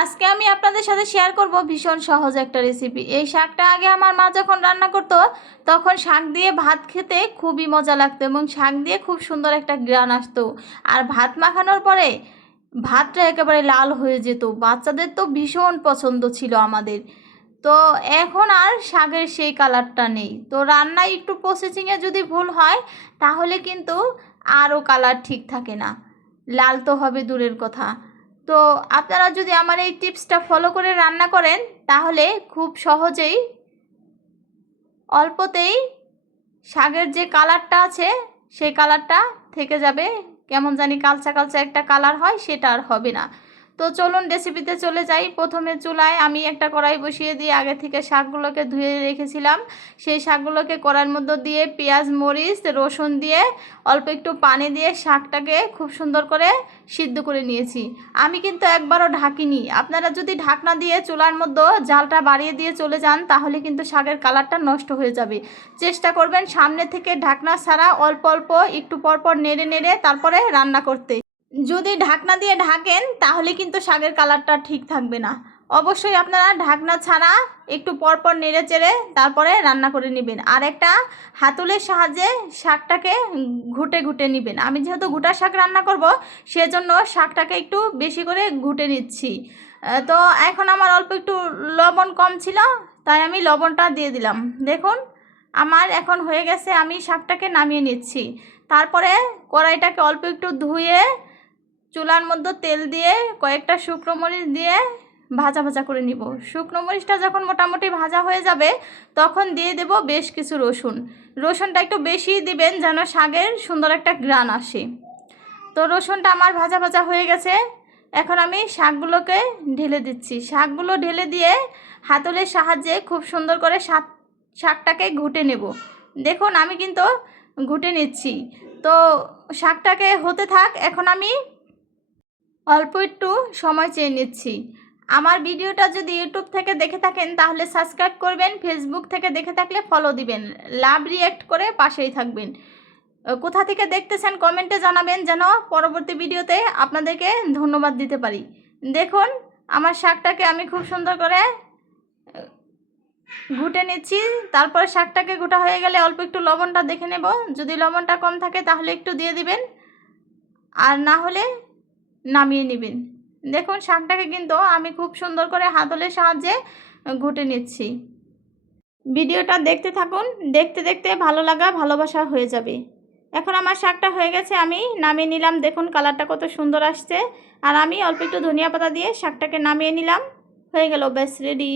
আজকে আমি আপনাদের সাথে শেয়ার করব ভীষণ সহজ একটা রেসিপি। এই শাকটা আগে আমার মা যখন রান্না করতো তখন শাক দিয়ে ভাত খেতে খুবই মজা লাগতো এবং শাক দিয়ে খুব সুন্দর একটা ঘ্রাণ আসতো। আর ভাত মাখানোর পরে ভাতটা একেবারে লাল হয়ে যেত। বাচ্চাদের তো ভীষণ পছন্দ ছিল আমাদের। তো এখন আর শাকের সেই কালারটা নেই। তো রান্নায় একটু প্রসেসিংয়ে যদি ভুল হয় তাহলে কিন্তু আরও কালার ঠিক থাকে না, লাল তো হবে দূরের কথা। তো আপনারা যদি আমার এই টিপসটা ফলো করে রান্না করেন তাহলে খুব সহজেই অল্পতেই শাকের যে কালারটা আছে সেই কালারটা থেকে যাবে। কেমন জানি কালচা কালচা একটা কালার হয়, সেটা আর হবে না। তো চলুন রেসিপিতে চলে যাই। প্রথমে চুলায় আমি একটা কড়াই বসিয়ে দিয়ে আগে থেকে শাকগুলোকে ধুয়ে রেখেছিলাম সেই শাকগুলোকে কড়াইয়ের মধ্যে দিয়ে পেঁয়াজ মরিচ রসুন দিয়ে অল্প একটু পানি দিয়ে শাকটাকে খুব সুন্দর করে সিদ্ধ করে নিয়েছি। আমি কিন্তু একবারও ঢাকিনি। আপনারা যদি ঢাকনা দিয়ে চুলার মধ্যে জালটা বাড়িয়ে দিয়ে চলে যান তাহলে কিন্তু শাকের কালারটা নষ্ট হয়ে যাবে। চেষ্টা করবেন সামনে থেকে ঢাকনা ছাড়া অল্প অল্প একটু পরপর নেড়ে নেড়ে তারপরে রান্না করতে। যদি ঢাকনা দিয়ে ঢাকেন তাহলে কিন্তু শাকের কালারটা ঠিক থাকবে না। অবশ্যই আপনারা ঢাকনা ছাড়া একটু পরপর নেড়ে চেড়ে তারপরে রান্না করে নেবেন। আর একটা হাতলের সাহায্যে শাকটাকে ঘুটে ঘুটে নেবেন। আমি যেহেতু গোটা শাক রান্না করব সেজন্য শাকটাকে একটু বেশি করে ঘুটে নিচ্ছি। তো এখন আমার অল্প একটু লবণ কম ছিল তাই আমি লবণটা দিয়ে দিলাম। দেখুন আমার এখন হয়ে গেছে, আমি শাকটাকে নামিয়ে নিচ্ছি। তারপরে কড়াইটাকে অল্প একটু ধুয়ে চুলার মধ্যে তেল দিয়ে কয়েকটা শুকনো মরিচ দিয়ে ভাজা ভাজা করে নিব। শুকনো মরিচটা যখন মোটামুটি ভাজা হয়ে যাবে তখন দিয়ে দেব বেশ কিছু রসুন। রসুনটা একটু বেশি দিবেন যেন শাকের সুন্দর একটা ঘ্রাণ আসে। তো রসুনটা আমার ভাজা ভাজা হয়ে গেছে। এখন আমি শাকগুলোকে ঢেলে দিচ্ছি। শাকগুলো ঢেলে দিয়ে হাতলের সাহায্যে খুব সুন্দর করে শাকটাকে ঘুটে নেব। দেখুন আমি কিন্তু ঘুটে নিচ্ছি। তো শাকটাকে হতে থাক, এখন আমি অল্প একটু সময় চেয়ে নিচ্ছি। আমার ভিডিওটা যদি ইউটিউব থেকে দেখে থাকেন তাহলে সাবস্ক্রাইব করবেন, ফেসবুক থেকে দেখে থাকলে ফলো দিবেন, লাভ রিঅ্যাক্ট করে পাশেই থাকবেন। কোথা থেকে দেখতেছেন কমেন্টে জানাবেন যেন পরবর্তী ভিডিওতে আপনাদেরকে ধন্যবাদ দিতে পারি। দেখুন আমার শাকটাকে আমি খুব সুন্দর করে ঘুটে নিচ্ছি। তারপরে শাকটাকে ঘুটা হয়ে গেলে অল্প একটু লবণটা দেখে নেব। যদি লবণটা কম থাকে তাহলে একটু দিয়ে দিবেন, আর না হলে নামিয়ে নেবেন। দেখুন শাকটাকে কিন্তু আমি খুব সুন্দর করে হাতলের সাহায্যে ঘুটে নিচ্ছি। ভিডিওটা দেখতে থাকুন, দেখতে দেখতে ভালো লাগা ভালোবাসা হয়ে যাবে। এখন আমার শাকটা হয়ে গেছে, আমি নামিয়ে নিলাম। দেখুন কালারটা কত সুন্দর আসছে। আর আমি অল্প একটু ধনিয়া পাতা দিয়ে শাকটাকে নামিয়ে নিলাম। হয়ে গেল, ব্যাস রেডি।